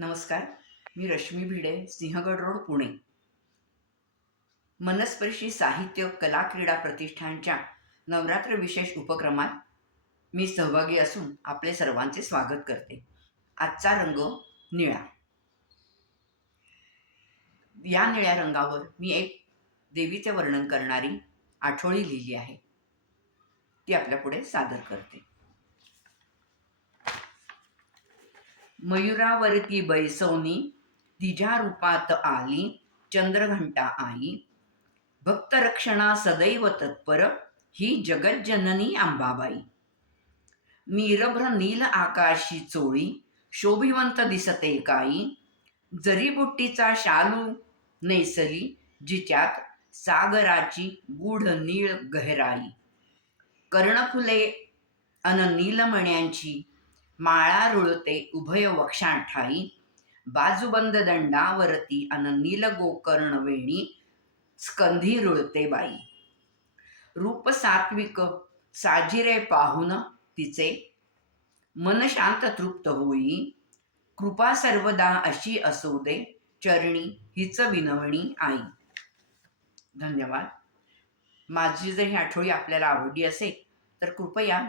नमस्कार मी रश्मी भिडे सिंहगड रोड पुणे. मनस्पर्शी साहित्य कला क्रीडा प्रतिष्ठानच्या नवरात्र विशेष उपक्रमात मी सहभागी असून आपले सर्वांचे स्वागत करते. आजचा रंग निळा. या निळ्या रंगावर मी एक देवीचे वर्णन करणारी आठवळी लिहिली आहे. ती आपल्या पुढे सादर करते. मयुरावरती बैसवनी तिच्या रूपात आली चंद्रघंटा आई भक्तरक्षणा सदैव तत्पर ही जगज्जननी अंबाबाई नीरभ्र नील आकाशी चोळी शोभिवंत दिसते काई. जरीबुट्टीचा शालू नेसली जिच्यात सागराची गूढ नीळ गहराई. कर्णफुले अन नीलमण्यांची माळा रुळते उभय वक्षांठाई बाजूबंद दंडावरती अन नीलगोकर्ण वेणी स्कंधी रुळते बाई. रूप सात्विक साजिरे पाहून तिचे मन शांत तृप्त होई. कृपा सर्वदा अशी असू दे चरणी हिच विनवणी आई. धन्यवाद. माझी जर ही आठवडी आपल्याला आवडली असेल तर कृपया